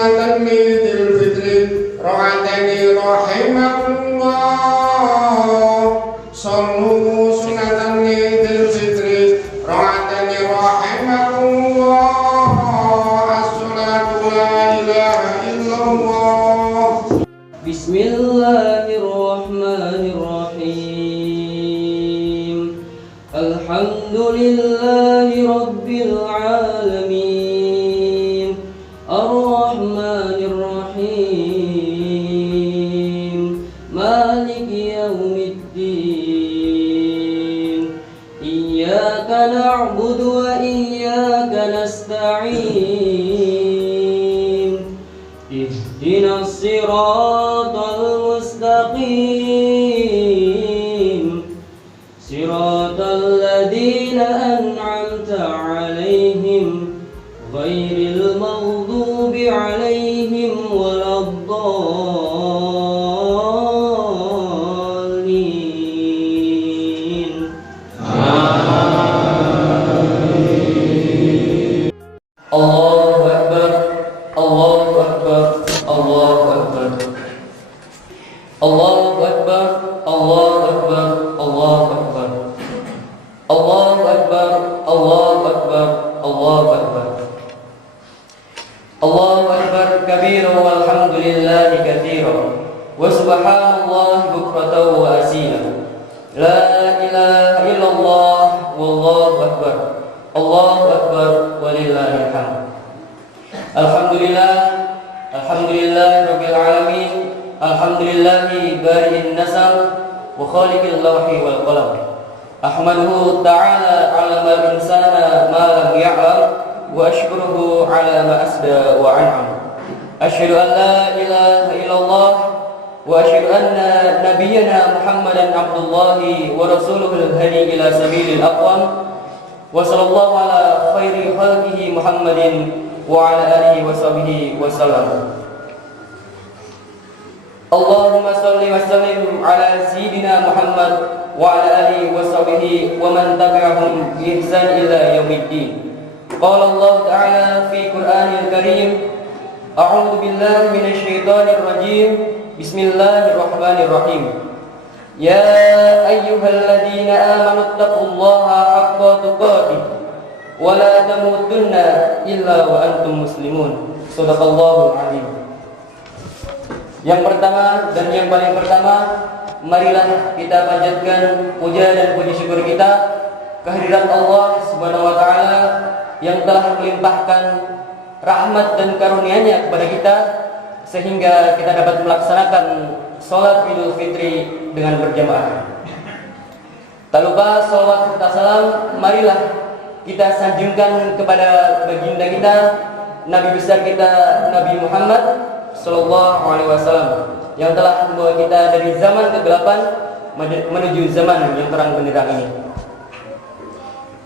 sunatan idul fitri rakaataini rahimakumullah. Sallu sunatan idul fitri rakaataini rahimakumullah. As-salatu la ilaha illallah. Bismillahirrahmanirrahim. Alhamdulillahi rabbil alamin. Ar-Rahmanir Rahim. Maliki yaumiddin. Iyyaka na'budu wa iyyaka nasta'in. Ihdinas siratal mustaqim. Siratal ladzina an'amta 'alaihim ghairil maghdubi 'alaihim waladdallin. Allahu akbar, Allahu akbar, Allahu akbar. Allahu akbar, Allahu akbar, Allahu akbar. Allahu akbar, Allahu akbar, Allahu akbar. Allahu akbar kabira walhamdulillahi katsira wa subhanallahi bukratan wa asila. La ilaha illallah wallahu akbar. Allahu akbar walillahil hamd. Alhamdulillah, alhamdulillah rabbil alamin. Alhamdulillahi bari'in nasam wa khaliqil lawhi wal qalam. Ahmaduhu ta'ala 'ala ma insana ma lam ya'lam wa ashkuruhu 'ala ma asda wa an'am. Asyhadu an la ilaha illallah wa asyhadu anna nabiyyana Muhammadan abdullahi wa rasuluhul hadi ila sabilil aqwam. Wa sallallahu ala khairi khalqihi Muhammadin wa ala alihi wa sahbihi wa sallam. Allahumma salli wa sallim ala sayyidina Muhammad wa ala alihi wa sahbihi wa man tabi'ahum bi ihsan ila yaumiddin. Qala Allah ta'ala fi Qur'anil Karim, a'udzu billahi minasy syaithanir rajim. Bismillahirrahmanirrahim. Ya ayyuhalladzina amanu taqullaha haqqa tuqatih wa la tamutunna illa wa antum muslimun. Shadaqallahul azim. Yang pertama dan yang paling pertama, marilah kita panjatkan puja dan puji syukur kita kehadirat Allah Subhanahu wa taala yang telah melimpahkan rahmat dan karunia-Nya kepada kita sehingga kita dapat melaksanakan salat Idul Fitri dengan berjamaah. Tak lupa salawat serta salam marilah kita sanjungkan kepada baginda kita, Nabi besar kita, Nabi Muhammad sallallahu alaihi wasallam yang telah membawa kita dari zaman kegelapan menuju zaman yang terang benderang ini.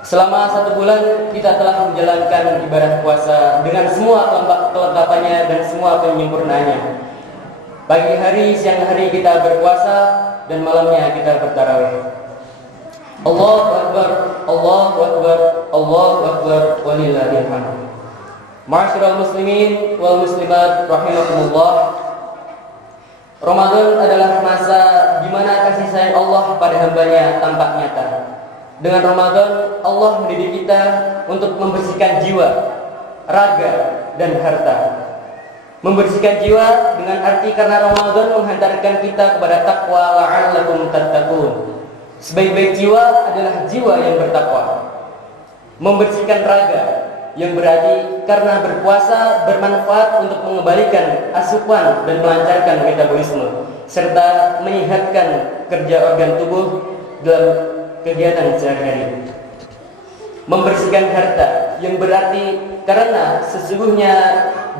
Selama 1 bulan kita telah menjalankan ibadah puasa dengan semua kelengkapannya dan semua penyempurnaannya. Pagi hari, siang hari kita berpuasa dan malamnya kita bertarawih. Allahu akbar, Allahu akbar, Allahu akbar walillahil hamd. Ma'asyiral muslimin wal muslimat rahimakumullah. Ramadan adalah masa di mana kasih sayang Allah pada hambanya tampak nyata. Dengan Ramadan Allah mendidik kita untuk membersihkan jiwa, raga dan harta. Membersihkan jiwa dengan arti karena Ramadan menghantarkan kita kepada takwa la'allakum tattaqun. Sebaik-baik jiwa adalah jiwa yang bertakwa. Membersihkan raga yang berarti karena berpuasa bermanfaat untuk mengembalikan asupan dan melancarkan metabolisme serta menyehatkan kerja organ tubuh dalam kegiatan sehari-hari. Membersihkan harta yang berarti karena sesungguhnya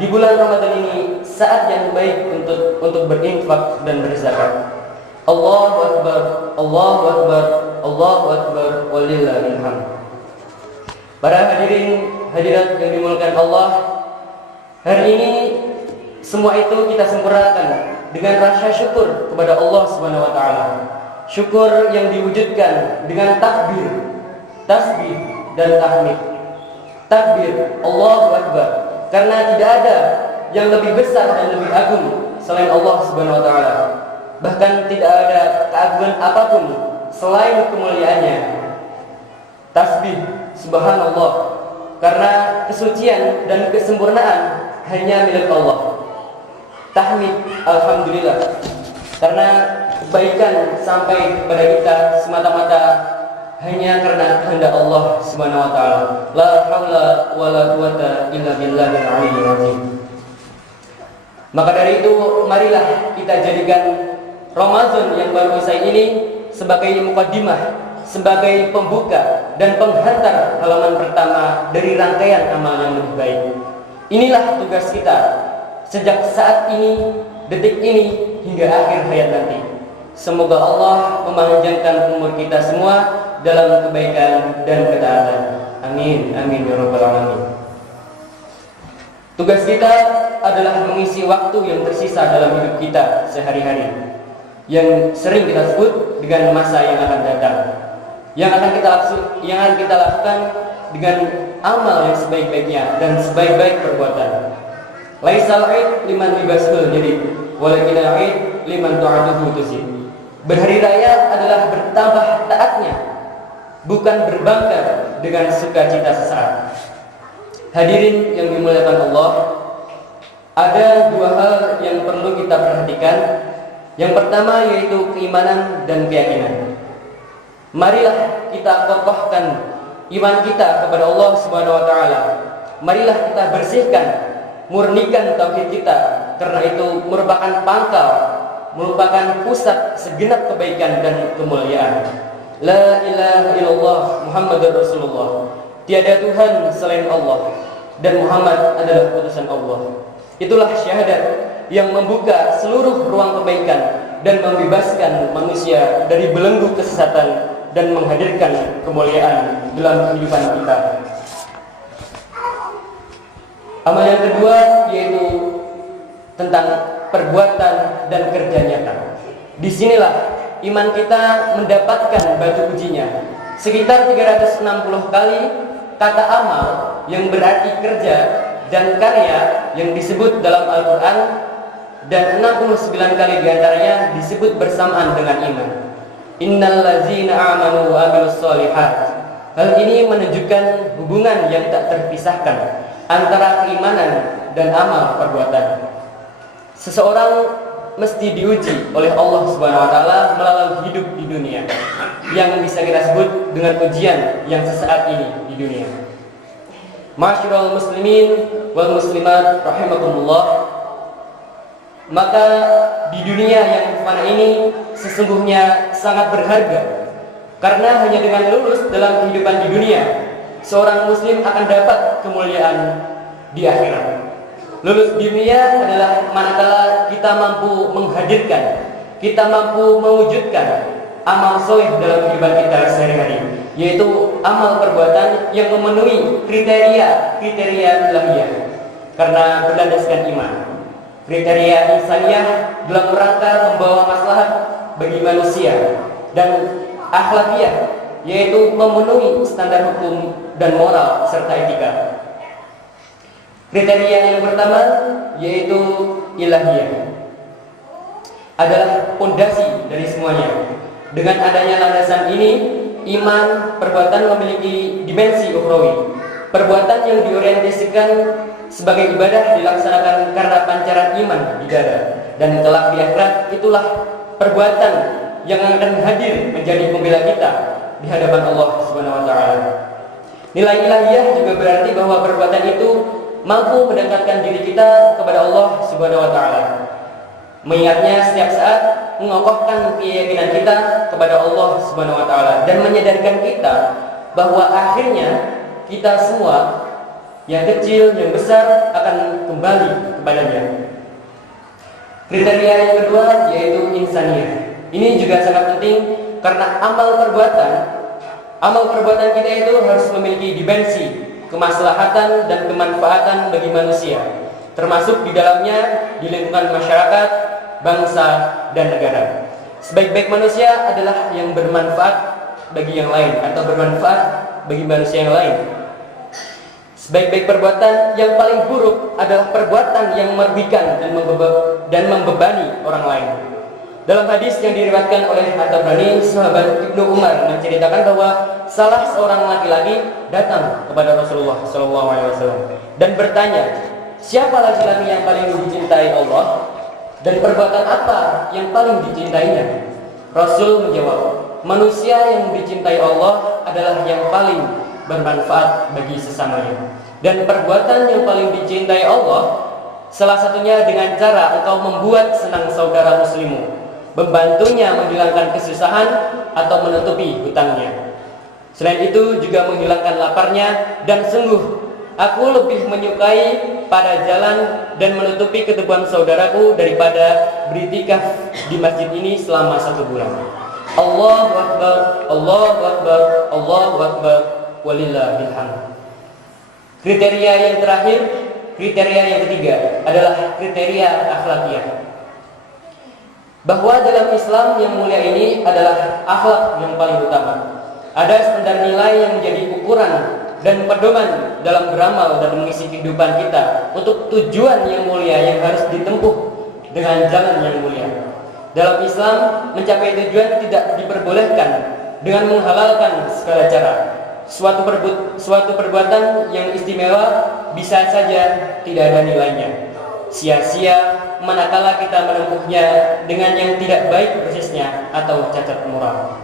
di bulan Ramadan ini saat yang baik untuk berinfak dan berzakat. Allahu akbar, Allahu akbar, Allahu akbar walillahil hamd. Para hadirin hadirat yang dimulakan Allah, hari ini semua itu kita sempurnakan dengan rasa syukur kepada Allah Subhanahu wa taala. Syukur yang diwujudkan dengan takbir, tasbih dan tahmid. Takbir, Allahu akbar, karena tidak ada yang lebih besar dan lebih agung selain Allah Subhanahu wa taala. Bahkan tidak ada keagungan apapun selain kemuliaannya. Tasbih subhanallah, karena kesucian dan kesempurnaan hanya milik Allah. Tahmid alhamdulillah, karena kebaikan sampai kepada kita semata-mata hanya karena kehendak Allah Subhanahu wa taala. La haula wala quwata illa billahil aliyyil azim. Maka dari itu marilah kita jadikan Ramadan yang baru usai ini sebagai mukaddimah, sebagai pembuka dan penghantar halaman pertama dari rangkaian amal yang lebih baik. Inilah tugas kita sejak saat ini, detik ini, hingga akhir hayat nanti. Semoga Allah memanjangkan umur kita semua dalam kebaikan dan ketaatan. Amin, amin ya rabbal alamin. Tugas kita adalah mengisi waktu yang tersisa dalam hidup kita sehari-hari, yang sering kita sebut dengan masa yang akan datang, yang akan kita lakukan dengan amal yang sebaik-baiknya dan sebaik-baik perbuatan. Laisal 'id liman libasul jadi, walakin 'id liman ta'atuhu tusib. Berhari raya adalah bertambah taatnya, bukan berbangga dengan sukacita sesaat. Hadirin yang dimuliakan Allah, ada dua hal yang perlu kita perhatikan. Yang pertama yaitu keimanan dan keyakinan. Marilah kita kokohkan iman kita kepada Allah Subhanahu wa taala. Marilah kita bersihkan, murnikan tauhid kita, karena itu merupakan pangkal, merupakan pusat segenap kebaikan dan kemuliaan. La ilaha illallah Muhammadur Rasulullah. Tiada Tuhan selain Allah dan Muhammad adalah utusan Allah. Itulah syahadat yang membuka seluruh ruang kebaikan dan membebaskan manusia dari belenggu kesesatan dan menghadirkan kemuliaan dalam kehidupan kita. Amal yang kedua yaitu tentang perbuatan dan kerja nyata. Disinilah iman kita mendapatkan batu ujinya. Sekitar 360 kali kata amal yang berarti kerja dan karya yang disebut dalam Al-Quran, dan 69 kali diantaranya disebut bersamaan dengan iman. Innal ladzina amanu wa amilus sholihat. Hal ini menunjukkan hubungan yang tak terpisahkan antara keimanan dan amal perbuatan. Seseorang mesti diuji oleh Allah Subhanahu wa taala melalui hidup di dunia, yang bisa kita sebut dengan ujian yang sesaat ini di dunia. Ma'asyiral muslimin wal muslimat rahimakumullah. Maka di dunia yang fana ini sesungguhnya sangat berharga, karena hanya dengan lulus dalam kehidupan di dunia, seorang muslim akan dapat kemuliaan di akhirat. Lulus di dunia adalah manakala kita mampu menghadirkan, kita mampu mewujudkan amal soleh dalam kehidupan kita sehari-hari, yaitu amal perbuatan yang memenuhi kriteria ilahiyah karena berlandaskan iman. Kriteria insaniyah dalam rangka membawa maslahat bagi manusia, dan akhlakiyah yaitu memenuhi standar hukum dan moral serta etika. Kriteria yang pertama yaitu ilahiyah, adalah pondasi dari semuanya. Dengan adanya landasan ini, iman perbuatan memiliki dimensi ukhrawi. Perbuatan yang diorientasikan sebagai ibadah dilaksanakan karena pancaran iman di dada, dan kelak di akhirat itulah perbuatan yang akan hadir menjadi pembela kita di hadapan Allah Subhanahu wa taala. Nilai ilahiyah juga berarti bahwa perbuatan itu mampu mendekatkan diri kita kepada Allah Subhanahu wa taala. Mengingatnya setiap saat mengokohkan keyakinan kita kepada Allah Subhanahu wa taala dan menyadarkan kita bahwa akhirnya kita semua, yang kecil, yang besar, akan kembali kepadanya. Kriteria yang kedua yaitu insaniyah. Ini juga sangat penting karena amal perbuatan kita itu harus memiliki dimensi kemaslahatan dan kemanfaatan bagi manusia, termasuk di dalamnya di lingkungan masyarakat, bangsa, dan negara. Sebaik-baik manusia adalah yang bermanfaat bagi yang lain atau bermanfaat bagi manusia yang lain. Sebaik-baik perbuatan yang paling buruk adalah perbuatan yang merugikan dan membebani orang lain. Dalam hadis yang diriwayatkan oleh At-Tabrani, sahabat Ibnu Umar menceritakan bahwa salah seorang laki-laki datang kepada Rasulullah SAW dan bertanya, siapa laki-laki yang paling dicintai Allah dan perbuatan apa yang paling dicintainya? Rasul menjawab, manusia yang dicintai Allah adalah yang paling bermanfaat bagi sesamanya. Dan perbuatan yang paling dicintai Allah, salah satunya dengan cara engkau membuat senang saudara muslimmu, membantunya menghilangkan kesusahan atau menutupi hutangnya. Selain itu juga menghilangkan laparnya, dan sungguh aku lebih menyukai pada jalan dan menutupi ketebuan saudaraku daripada beritikaf di masjid ini selama 1 bulan. Allahu Akbar, Allahu Akbar, Allahu Akbar, walillahil hamd. Kriteria yang terakhir, kriteria yang ketiga adalah kriteria akhlakiyah. Bahwa dalam Islam yang mulia ini adalah akhlak yang paling utama. Ada standar nilai yang menjadi ukuran dan pedoman dalam beramal dan mengisi kehidupan kita untuk tujuan yang mulia yang harus ditempuh dengan jalan yang mulia. Dalam Islam, mencapai tujuan tidak diperbolehkan dengan menghalalkan segala cara. Suatu perbuatan yang istimewa bisa saja tidak ada nilainya, sia-sia manakala kita menempuhnya dengan yang tidak baik prosesnya atau cacat moral.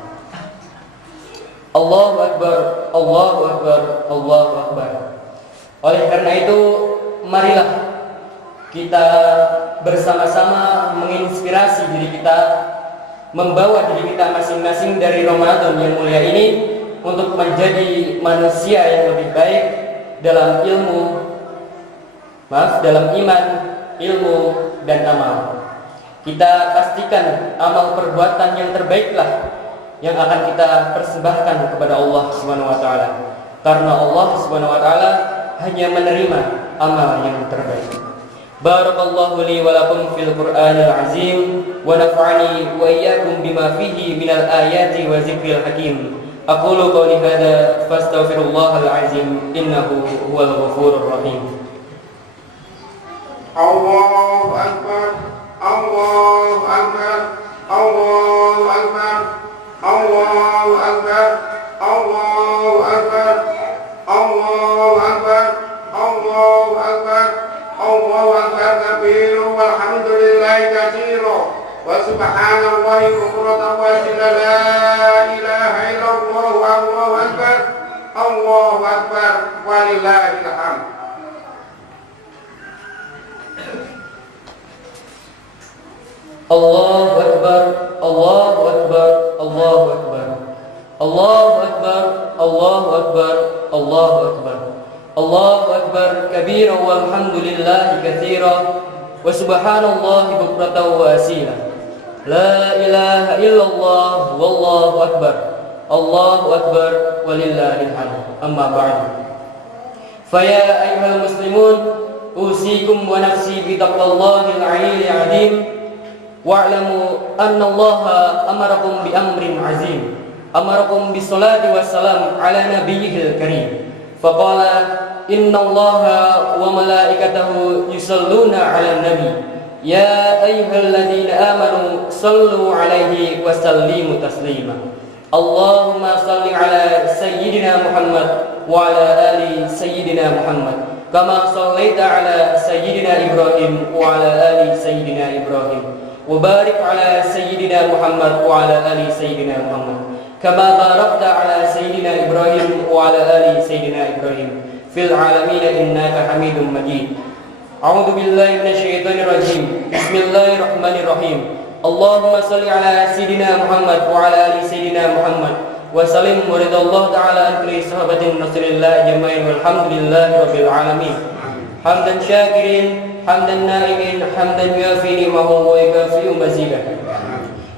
Allahu Akbar, Allahu Akbar, Allahu Akbar. Oleh karena itu, marilah kita bersama-sama menginspirasi diri kita, membawa diri kita masing-masing dari Ramadan yang mulia ini untuk menjadi manusia yang lebih baik dalam dalam iman, ilmu, dan amal. Kita pastikan amal perbuatan yang terbaiklah yang akan kita persembahkan kepada Allah Subhanahu wa taala. Karena Allah Subhanahu wa taala hanya menerima amal yang terbaik. Barakallahu li wa lakum fil Qur'anil azim wa nafa'ani wa iyyakum bima fihi minal ayati wa zikril hakim. Aqulu qawli hadza fastaghfirullahal azim innahu huwal ghafurur rahim. Allahu Akbar, Allahu Akbar, Allahu Akbar, Allahu Akbar, Allahu Akbar, Allahu Akbar, Allahu Akbar, Allahu Akbar kabiru walhamdulillahi katsiru wa subhanallahi bukratan wa asila la ilaha illallah Allahu Akbar, Allahu Akbar, walillahil hamd. Allahu Akbar, Allahu Akbar, Allahu Akbar, Allahu Akbar, Allahu Akbar, Allahu Akbar, Allahu Akbar kabira walhamdulillahi katsira wa subhanallahi bukratan wa asila. La ilaha illallah wallahu akbar, Allahu akbar walillahil hamd. Amma ba'du. Faya ayyuhal muslimun, usikum wa nafsi bi taqwallahil 'aliyyil 'azim. Wa'lamu anna Allaha amarakum bi amrin 'azim. Amarakum bis salati wassalam ala nabiyyil karim. Faqala inna Allaha wa malaikatahu yusalluna 'alan nabi. Ya ayyuhalladzina amanu sallu 'alaihi wa sallimu taslima. Allahumma salli 'ala sayyidina Muhammad wa 'ala ali sayyidina Muhammad kama shallaita 'ala sayyidina Ibrahim wa 'ala ali sayyidina Ibrahim. وبارك على سيدنا محمد وعلى آل سيدنا محمد كما باركت على سيدنا إبراهيم وعلى آل سيدنا إبراهيم في العالمين إنك حميد مجيد. أعوذ بالله من الشيطان الرجيم. بسم الله الرحمن الرحيم. اللهم صل على سيدنا محمد وعلى آل سيدنا محمد وسلم ورضى الله تعالى عن كل صحابة رسول الله أجمعين والحمد لله رب العالمين. حمدا شاكرين حمدا نائمين حمدا يوافي نعمه ويكافئ مزيدا.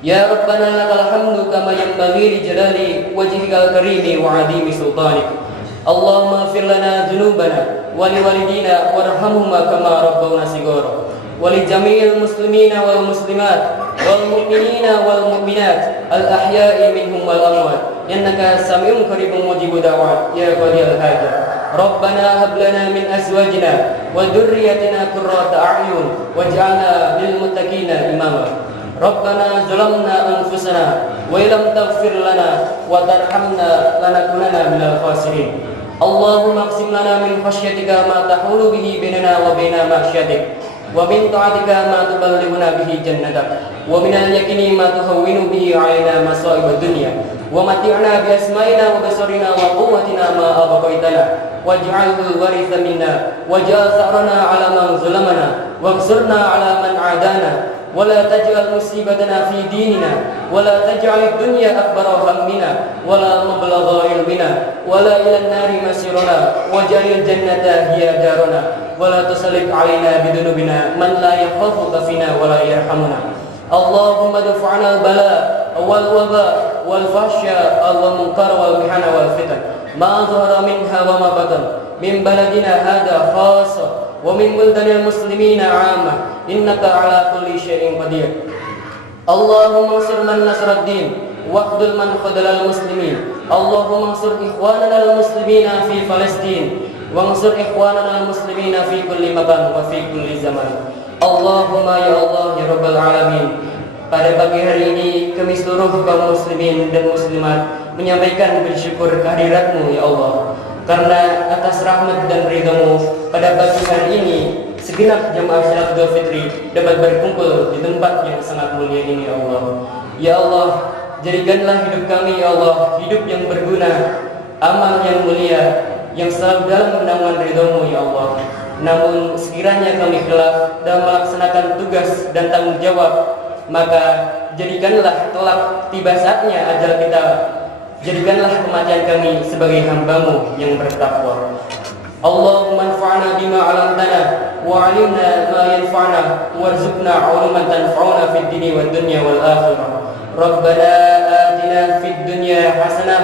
يا ربنا لك الحمد كما ينبغي لجلال وجهك الكريم وعظيم سلطانك. اللهم اغفر لنا ذنوبنا ولوالدينا وارحمهما كما ربونا صغارا ولجميع المسلمين والمسلمات والمؤمنين والمؤمنات الأحياء منهم والأموات إنك سميع قريب مجيب دعوات يا قاضي الحاجات. ربنا هب لنا من أزواجنا وذريتنا قرة أعين واجعلنا للمتقين إماما ربنا ظلمنا أنفسنا وإن لم تغفر لنا وترحمنا لنكونن من الخاسرين اللهم اقسم لنا من خشيتك ما تحول به بيننا وبين معصيتك ومن طاعتك ما تبلغنا به جنتك ومن اليقين ما تهون به علينا مصائب الدنيا ومتعنا بأسمائنا وبصرنا وقوتنا ما أبقيتنا واجعله الوارث منا واجعل ثأرنا على من ظلمنا وانصرنا على من عادانا ولا تجعل مصيبتنا في ديننا ولا تجعل الدنيا أكبر همنا ولا مبلغ علمنا ولا إلى النار مسيرنا واجعل الجنة هي دارنا ولا تسلط علينا بذنوبنا من لا يخافك فينا ولا يرحمنا اللهم ادفع عنا البلاء والوباء والفحشاء والمنكر والمحن والفتن ما ظهر منها وما بطن من بلدنا هذا خاصة ومن بلدان المسلمين عامة إنك على كل شيء قدير اللهم انصر من نصر الدين واخذل من خذل المسلمين اللهم انصر إخواننا المسلمين في فلسطين وانصر إخواننا المسلمين في كل مكان وفي كل زمان اللهم ya Allah ya Rabbal Alamin. Pada pagi hari ini kami seluruh kaum muslimin dan muslimat menyampaikan bersyukur kehadirat-Mu ya Allah, karena atas rahmat dan ridha-Mu pada pagi hari ini segenap jamaah salat Idul Fitri dapat berkumpul di tempat yang sangat mulia ini ya Allah. Ya Allah, jadikanlah hidup kami ya Allah hidup yang berguna, amal yang mulia, yang selalu dalam naungan ridha-Mu ya Allah. Namun sekiranya kami khilaf dalam melaksanakan tugas dan tanggung jawab, maka jadikanlah kelak tiba saatnya ajal kita, jadikanlah kematian kami sebagai hamba-Mu yang bertakwa. Allahumma anfa'na bima 'allamtana wa 'allimna ma yanfa'una warzuqna 'ilman tanfa'una fid dini wad dunya wal akhirah. Rabbana atina fid dunya hasanah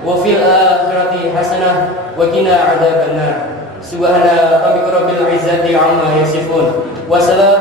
wa fil akhirati hasanah wa qina 'adzabannar. Subhana rabbika rabbil izzati 'amma yasifun wa salamun